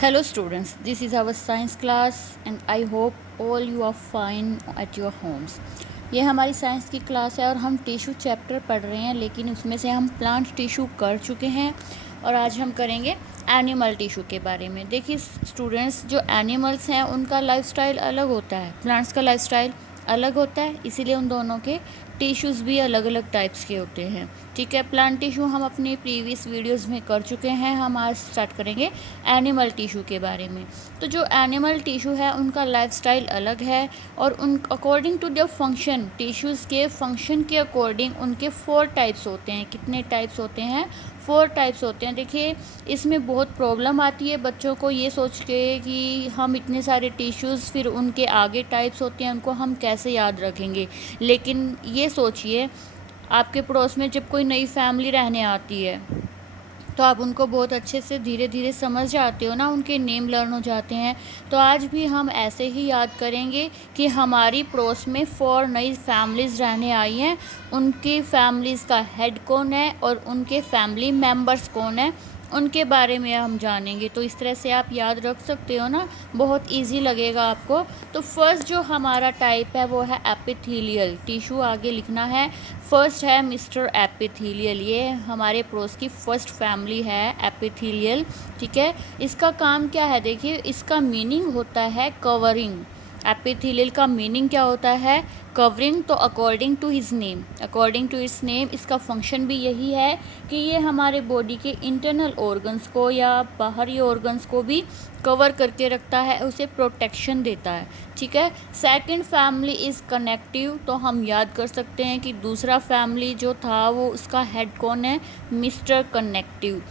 Hello students, this is our science class and I hope all you are fine at your homes. ये हमारी science की class है और हम tissue chapter पढ़ रहे हैं, लेकिन उसमें से हम प्लांट टिश्यू कर चुके हैं और आज हम करेंगे एनिमल टिश्यू के बारे में। देखिए स्टूडेंट्स, जो एनिमल्स हैं उनका लाइफस्टाइल अलग होता है, प्लांट्स का लाइफस्टाइल अलग होता है, इसीलिए उन दोनों के टिश्यूज़ भी अलग अलग टाइप्स के होते हैं। ठीक है, प्लांट टिश्यू हम अपनी प्रीवियस वीडियोस में कर चुके हैं। हम आज स्टार्ट करेंगे एनिमल टिश्यू के बारे में। तो जो एनिमल टिश्यू है उनका लाइफस्टाइल अलग है और उन according to their function, tissues के फंक्शन के अकॉर्डिंग उनके 4 टाइप्स होते हैं। कितने टाइप्स होते हैं? 4 टाइप्स होते हैं। देखिए इसमें बहुत प्रॉब्लम आती है बच्चों को ये सोच के कि हम इतने सारे टिश्यूज़, फिर उनके आगे टाइप्स होते हैं, उनको हम कैसे याद रखेंगे। लेकिन ये सोचिए, आपके पड़ोस में जब कोई नई फैमिली रहने आती है तो आप उनको बहुत अच्छे से धीरे धीरे समझ जाते हो ना, उनके नेम लर्न हो जाते हैं। तो आज भी हम ऐसे ही याद करेंगे कि हमारी पड़ोस में 4 नई फैमिलीज़ रहने आई हैं, उनकी फैमिलीज़ का हेड कौन है और उनके फैमिली मेम्बर्स कौन है, उनके बारे में हम जानेंगे। तो इस तरह से आप याद रख सकते हो ना, बहुत इजी लगेगा आपको। तो फर्स्ट जो हमारा टाइप है वो है एपिथेलियल टिश्यू, आगे लिखना है। फर्स्ट है मिस्टर एपिथेलियल, ये हमारे पड़ोस की फर्स्ट फैमिली है एपिथेलियल। ठीक है, इसका काम क्या है? देखिए इसका मीनिंग होता है कवरिंग। एपिथेलियल का मीनिंग क्या होता है? कवरिंग। तो according to his name, according to its name इसका फंक्शन भी यही है कि ये हमारे बॉडी के इंटरनल ऑर्गन्स को या बाहरी ऑर्गन्स को भी कवर करके रखता है, उसे प्रोटेक्शन देता है। ठीक है, सेकंड फैमिली इज़ कनेक्टिव। तो हम याद कर सकते हैं कि दूसरा फैमिली जो था वो उसका हेड कौन है? Mister connective.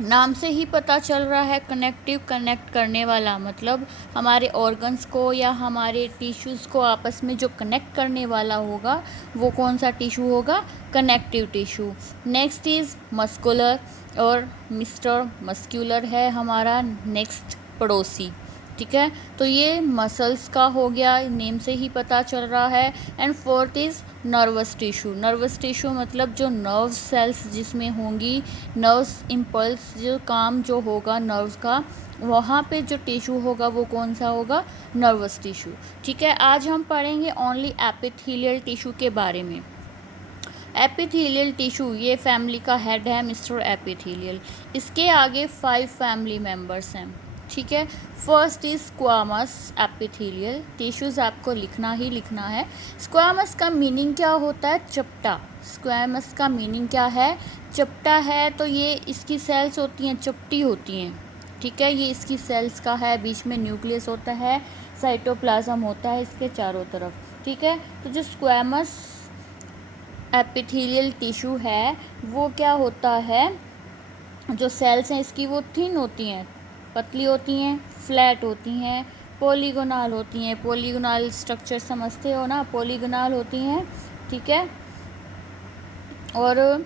नाम से ही पता चल रहा है कनेक्टिव, कनेक्ट करने वाला, मतलब हमारे ऑर्गन्स को या हमारे टिश्यूज़ को आपस में जो कनेक्ट करने वाला होगा वो कौन सा टिश्यू होगा? Connective tissue. Next is muscular, और मिस्टर मस्क्यूलर है हमारा नेक्स्ट पड़ोसी। ठीक है, तो ये मसल्स का हो गया, नेम से ही पता चल रहा है। And fourth is nervous tissue. Nervous tissue मतलब जो नर्व सेल्स जिसमें होंगी, नर्व्स इम्पल्स जो काम जो होगा नर्व्स का, वहाँ पे जो टिश्यू होगा वो कौन सा होगा? Nervous tissue. ठीक है, आज हम पढ़ेंगे ओनली एपिथेलियल टिश्यू के बारे में। एपिथेलियल टिश्यू, ये फैमिली का हेड है मिस्टर एपिथेलियल। इसके आगे 5 फैमिली मेम्बर्स हैं। ठीक है, first is squamous epithelial tissues, आपको लिखना ही लिखना है। स्क्वामस का मीनिंग क्या होता है? चपटा। स्क्वामस का मीनिंग क्या है? चपटा है। तो ये इसकी सेल्स होती हैं, चपटी होती हैं। ठीक है, ये इसकी सेल्स का है, बीच में न्यूक्लियस होता है, साइटोप्लाज्म होता है इसके चारों तरफ। ठीक है, तो जो स्क्वामस एपिथेलियल टिश्यू है वो क्या होता है? जो सेल्स हैं इसकी वो थिन होती हैं, पतली होती हैं, फ्लैट होती हैं, पॉलीगोनल होती हैं। पॉलीगोनल स्ट्रक्चर समझते हो ना, पॉलीगोनल होती हैं। ठीक है, और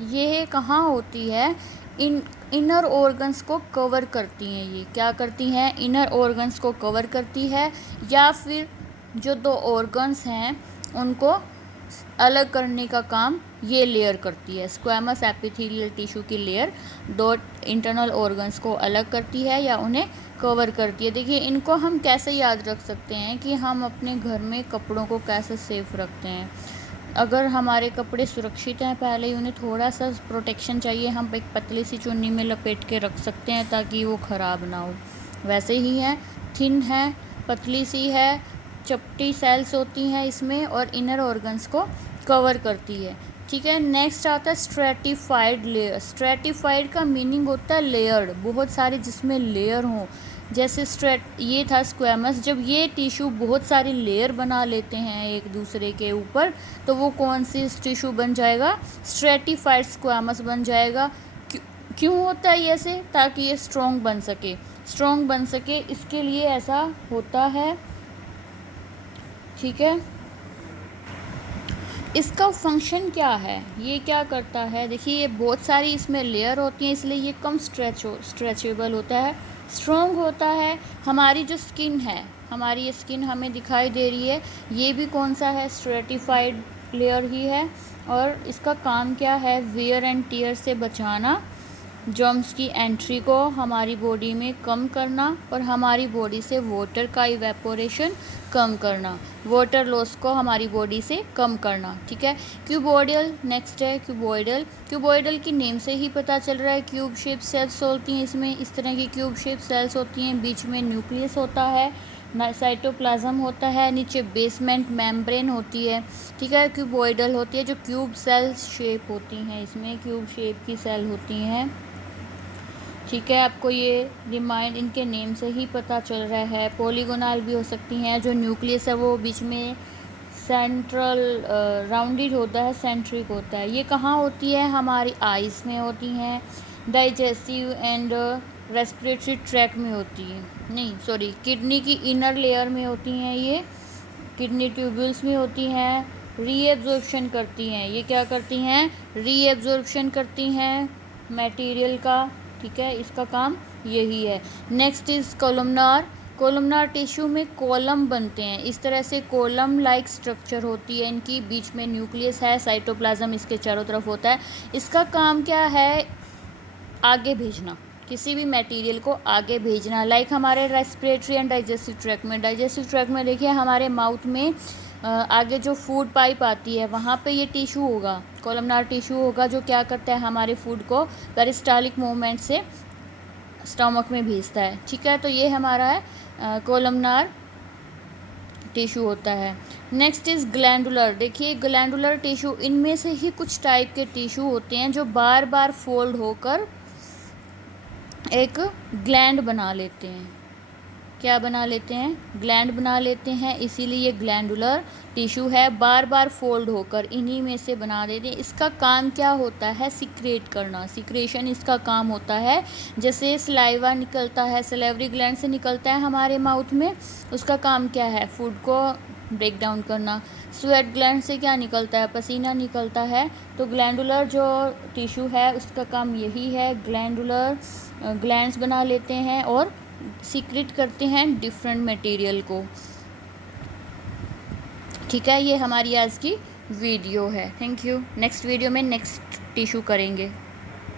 ये कहाँ होती है? इनर ऑर्गन्स को कवर करती हैं। ये क्या करती हैं? इनर ऑर्गन्स को कवर करती है, या फिर जो 2 ऑर्गन्स हैं उनको अलग करने का काम ये लेयर करती है। स्क्वामस एपिथेलियल टिश्यू की लेयर 2 इंटरनल ऑर्गन्स को अलग करती है या उन्हें कवर करती है। देखिए इनको हम कैसे याद रख सकते हैं कि हम अपने घर में कपड़ों को कैसे सेफ रखते हैं। अगर हमारे कपड़े सुरक्षित हैं, पहले ही उन्हें थोड़ा सा प्रोटेक्शन चाहिए, हम एक पतली सी चुन्नी में लपेट के रख सकते हैं ताकि वो ख़राब ना हो। वैसे ही है, थिन है, पतली सी है, चपटी सेल्स होती हैं इसमें और इनर ऑर्गन्स को कवर करती है। ठीक है, नेक्स्ट आता है स्ट्रेटिफाइड लेयर। स्ट्रेटिफाइड का मीनिंग होता है लेयर्ड, बहुत सारे जिसमें लेयर हों। जैसे ये था स्क्वामस, जब ये टिश्यू बहुत सारी लेयर बना लेते हैं एक दूसरे के ऊपर तो वो कौन सी टिश्यू बन जाएगा? स्ट्रेटिफाइड स्क्वामस बन जाएगा। क्यों होता है ये ऐसे? ताकि ये स्ट्रॉन्ग बन सके, स्ट्रॉन्ग बन सके, इसके लिए ऐसा होता है। ठीक है, इसका फंक्शन क्या है? ये क्या करता है? देखिए ये बहुत सारी इसमें लेयर होती हैं, इसलिए ये कम स्ट्रेचेबल होता है, स्ट्रॉन्ग होता है। हमारी जो स्किन है, हमारी ये स्किन हमें दिखाई दे रही है, ये भी कौन सा है? स्ट्रेटिफाइड लेयर ही है। और इसका काम क्या है? वेयर एंड टियर से बचाना जर्म्स की एंट्री को हमारी बॉडी में कम करना और हमारी बॉडी से वाटर का इवेपोरेशन कम करना, वाटर लॉस को हमारी बॉडी से कम करना। ठीक है, क्यूबॉइडल नेक्स्ट है। क्यूबॉइडल, क्यूबॉइडल की नेम से ही पता चल रहा है क्यूब शेप सेल्स होती हैं इसमें, इस तरह की क्यूब शेप सेल्स होती हैं, बीच में न्यूक्लियस होता है, साइटोप्लाज्म होता है, नीचे बेसमेंट मेम्ब्रेन होती है। ठीक है, क्यूबॉइडल होती है जो क्यूब सेल शेप होती हैं, इसमें क्यूब शेप की सेल होती हैं। ठीक है, आपको ये रिमाइंड इनके नेम से ही पता चल रहा है। पॉलीगोनल भी हो सकती हैं, जो न्यूक्लियस है वो बीच में सेंट्रल राउंडेड होता है, सेंट्रिक होता है। ये कहाँ होती है? हमारी आइज़ में होती हैं, डाइजेस्टिव एंड रेस्पिरेटरी ट्रैक में होती है, नहीं सॉरी किडनी की इनर लेयर में होती हैं, ये किडनी ट्यूब्यूल्स में होती हैं, रीएब्जॉर्प्शन करती हैं। ये क्या करती हैं? रीएब्जॉर्प्शन करती हैं मटेरियल का। ठीक है, इसका काम यही है। Next is columnar. Columnar tissue में कॉलम बनते हैं, इस तरह से कॉलम लाइक स्ट्रक्चर होती है इनकी, बीच में न्यूक्लियस है, साइटोप्लाज्म इसके चारों तरफ होता है। इसका काम क्या है? आगे भेजना, किसी भी मटेरियल को आगे भेजना। लाइक हमारे रेस्पिरेटरी एंड डाइजेस्टिव ट्रैक में, डाइजेस्टिव ट्रैक में देखिए हमारे माउथ में आगे जो फूड पाइप आती है वहाँ पे ये टिश्यू होगा, कोलमनार टिश्यू होगा, जो क्या करता है हमारे फूड को पेरिस्टालिक मूवमेंट से स्टमक में भेजता है। ठीक है, तो ये हमारा है कोलमनार टिश्यू होता है। Next is glandular. देखिए ग्लैंडुलर टिश्यू, इनमें से ही कुछ टाइप के टिश्यू होते हैं जो बार बार फोल्ड होकर एक ग्लैंड बना लेते हैं। क्या बना लेते हैं? ग्लैंड बना लेते हैं, इसीलिए ये ग्लैंडुलर टिश्यू है, बार बार फोल्ड होकर इन्हीं में से बना देते हैं। इसका काम क्या होता है? सिक्रेट करना, सिक्रेशन इसका काम होता है। जैसे सलाइवा निकलता है, सलेवरी ग्लैंड से निकलता है हमारे माउथ में, उसका काम क्या है? फूड को ब्रेक डाउन करना। स्वेट ग्लैंड से क्या निकलता है? पसीना निकलता है। तो ग्लैंडुलर जो टिश्यू है उसका काम यही है, ग्लैंडुलर ग्लैंड्स बना लेते हैं और सीक्रेट करते हैं डिफरेंट मटेरियल को। ठीक है, ये हमारी आज की वीडियो है। Thank you. नेक्स्ट वीडियो में नेक्स्ट टिश्यू करेंगे।